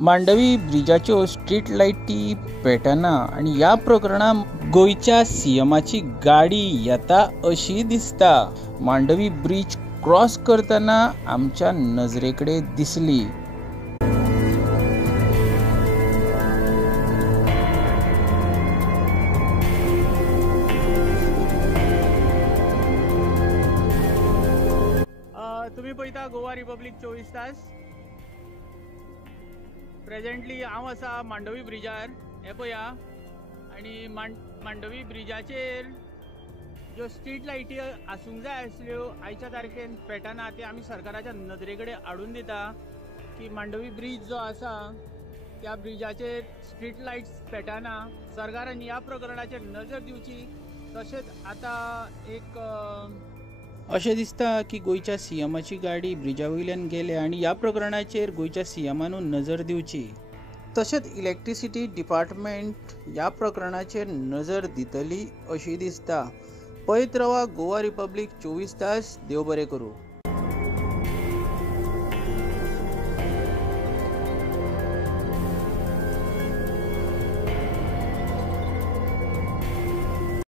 Mandvi ब्रिजाच्यो street लायटी पेटना आणि ह्या प्रकरणात गोयच्या सीएमाची गाडी येता अशी दिसता। मांडवी ब्रिज क्रॉस करतना आमच्या नजरेकडे दिसली। तुम्ही पळयता गोवा रिपब्लीक 24 तास। प्रेजेंटली हांव आसा मांडवी ब्रिजार, हे पळया। आनी मांडवी ब्रिजाचेर ज्यो स्ट्रीट लायटी आसूंक जाय आसल्यो आयच्या तारखेन पेटना, ते आमी सरकाराच्या नदरे कडेन हाडून दिता की मांडवी ब्रिज जो आसा त्या ब्रिजाचेर स्ट्रीट लायट्स पेटना। सरकारान ह्या प्रकरणाचेर नजर दिवची। तशेंच आतां एक अशें दिसता की गोयच्या सीएमाची गाडी ब्रिजा वयल्यान गेल्या आणि ह्या प्रकरणाचेर गोयच्या सीएमानूय नजर दिवची। तशेंच इलेक्ट्रिसिटी डिपार्टमेंट ह्या प्रकरणाचेर नजर दितली अशी दिसता। पळयत रावा गोवा रिपब्लीक 24 तास। देव बरें करूं।